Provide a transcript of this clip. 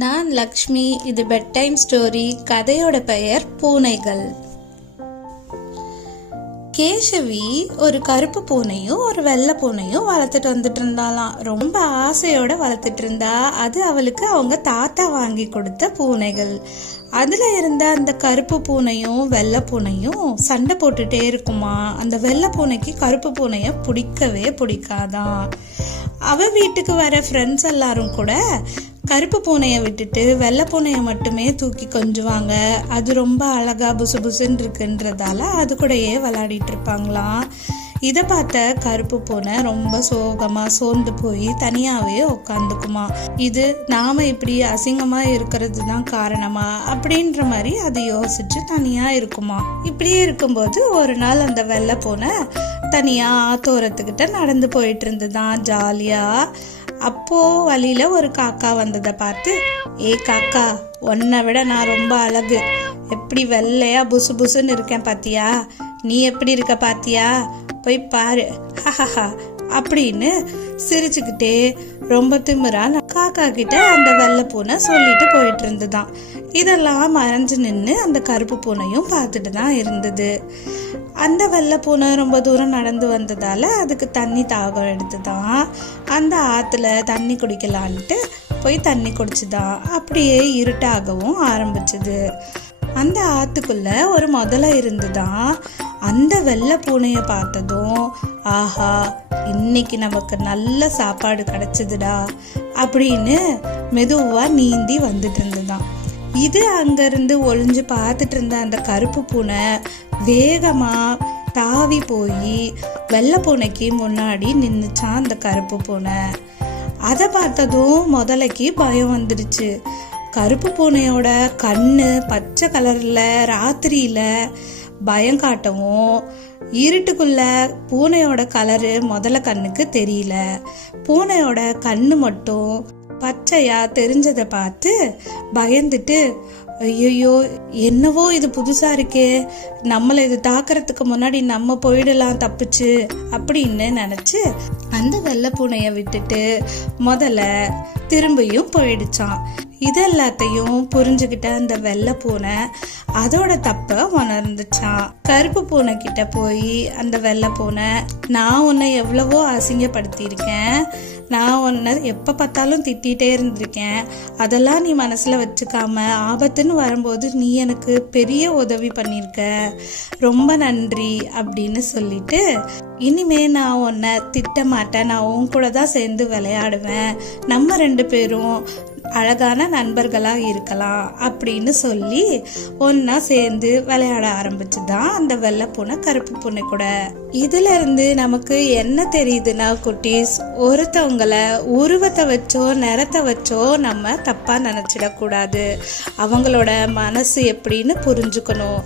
நான் லக்ஷ்மி. இது bed time story. கதையோட பெயர் பூனைகள். கேசவி ஒரு கருப்பு பூனையும் ஒரு வெள்ளை பூனையும் வளர்த்துட்டு வந்துட்டு இருந்தாலாம். ரொம்ப ஆசையோட வளர்த்துட்டு இருந்தா. அது அவளுக்கு அவங்க தாத்தா வாங்கி கொடுத்த பூனைகள். அதுல இருந்த அந்த கருப்பு பூனையும் வெள்ளை பூனையும் சண்டை போட்டுட்டே இருக்குமா. அந்த வெள்ளை பூனைக்கு கருப்பு பூனைய பிடிக்கவே பிடிக்காதான். அவ வீட்டுக்கு வர ஃப்ரெண்ட்ஸ் எல்லாரும் கூட கருப்பு பூனையை விட்டுட்டு வெள்ளை பூனையை மட்டுமே தூக்கி கொஞ்சுவாங்க. அது ரொம்ப அழகா புசு புசுன்னு இருக்குன்றதால அது கூடயே விளையாடிட்டு இருப்பாங்களாம். இதை பார்த்த கருப்பு பூனை ரொம்ப சோகமா சோர்ந்து போய் தனியாவே உட்காந்துக்குமா. இது நாம இப்படி அசிங்கமா இருக்கிறது தான் காரணமா அப்படின்ற மாதிரி அது யோசிச்சு தனியா இருக்குமா. இப்படியே இருக்கும்போது ஒரு நாள் அந்த வெள்ளை பூனை தனியா ஆத்தோரத்துக்கிட்ட நடந்து போயிட்டு இருந்துதான் ஜாலியா. அப்போ வழியில ஒரு காக்கா வந்ததை பார்த்து, ஏ காக்கா, உன்னை விட நான் ரொம்ப அழகு, எப்படி வெள்ளையா புசு புசுன்னு இருக்கேன் பாத்தியா, நீ எப்படி இருக்க பாத்தியா, போய் பாரு ஹஹஹா அப்படின்னு சிரிச்சுக்கிட்டே ரொம்ப திமிரா காக்கா கிட்ட அந்த வெள்ளை பூனை சொல்லிட்டு போயிட்டு இருந்துதான். இதெல்லாம் மறைஞ்சு நின்று அந்த கருப்பு பூனையும் பார்த்துட்டு தான் இருந்தது. அந்த வெள்ளை பூனை ரொம்ப தூரம் நடந்து வந்ததால அதுக்கு தண்ணி தாகம் எடுத்துதான். அந்த ஆத்துல தண்ணி குடிக்கலான்ட்டு போய் தண்ணி குடிச்சுதான். அப்படியே இருட்டாகவும் ஆரம்பிச்சுது. அந்த ஆத்துக்குள்ள ஒரு முதலை இருந்துதான். அந்த வெள்ளை பூனைய பார்த்ததும், ஆஹா, இன்னைக்கு நமக்கு நல்ல சாப்பாடு கிடைச்சதுடா அப்படின்னு மெதுவா நீந்தி வந்துட்டு இருந்துதான். இது அங்கிருந்து ஒளிஞ்சு பார்த்துட்டு இருந்த அந்த கருப்பு பூனை வேகமா தாவி போய் வெள்ளை பூனைக்கு முன்னாடி நின்னுச்சான் அந்த கருப்பு பூனை. அதை பார்த்ததும் முதலைக்கு பயம் வந்துடுச்சு. கருப்பு பூனையோட கண்ணு பச்சை கலர்ல ராத்திரியில பயம் காட்டவும், இருட்டுக்குள்ள பூனையோட கலரு முதல்ல கண்ணுக்கு தெரியல. பூனையோட கண்ணு மட்டும் பச்சையா தெரிஞ்சதை பார்த்து பயந்துட்டு, ஐயோ என்னவோ இது புதுசா இருக்கே, நம்மளை இது தாக்குறதுக்கு முன்னாடி நம்ம போயிடலாம் தப்பிச்சு அப்படின்னு நினைச்சு அந்த வெள்ளை பூனைய விட்டுட்டு முதல்ல திரும்பியும் போயிடுச்சான். இதெல்லாத்தையும் புரிஞ்சுக்கிட்ட அந்த வெள்ளை பூனை அதோட தப்ப உணர்ந்துச்சான். கருப்பு பூனை கிட்ட போய் அந்த வெள்ளை பூனை, நான் உன்னை எவ்வளவோ அசிங்கப்படுத்தியிருக்கேன், நான் உன்னை எப்ப பார்த்தாலும் திட்டிகிட்டே இருந்திருக்கேன், அதெல்லாம் நீ மனசுல வச்சுக்காம ஆபத்துன்னு வரும்போது நீ எனக்கு பெரிய உதவி பண்ணியிருக்க, ரொம்ப நன்றி அப்படின்னு சொல்லிட்டு, இனிமே நான் உன்னை திட்ட மாட்டேன், நான் உன் கூட தான் சேர்ந்து விளையாடுவேன், நம்ம ரெண்டு பேரும் அழகான நண்பர்களா இருக்கலாம் அப்படின்னு சொல்லி ஒன்னா சேர்ந்து விளையாட ஆரம்பிச்சுதான் அந்த வெள்ளை பூனை கருப்பு பூனை கூட. இதுல இருந்து நமக்கு என்ன தெரியுதுன்னா குட்டீஸ், ஒருத்தவங்கள உருவத்தை வச்சோ நிறத்தை வச்சோ நம்ம தப்பா நினைச்சிடக்கூடாது. அவங்களோட மனசு எப்படின்னு புரிஞ்சுக்கணும்.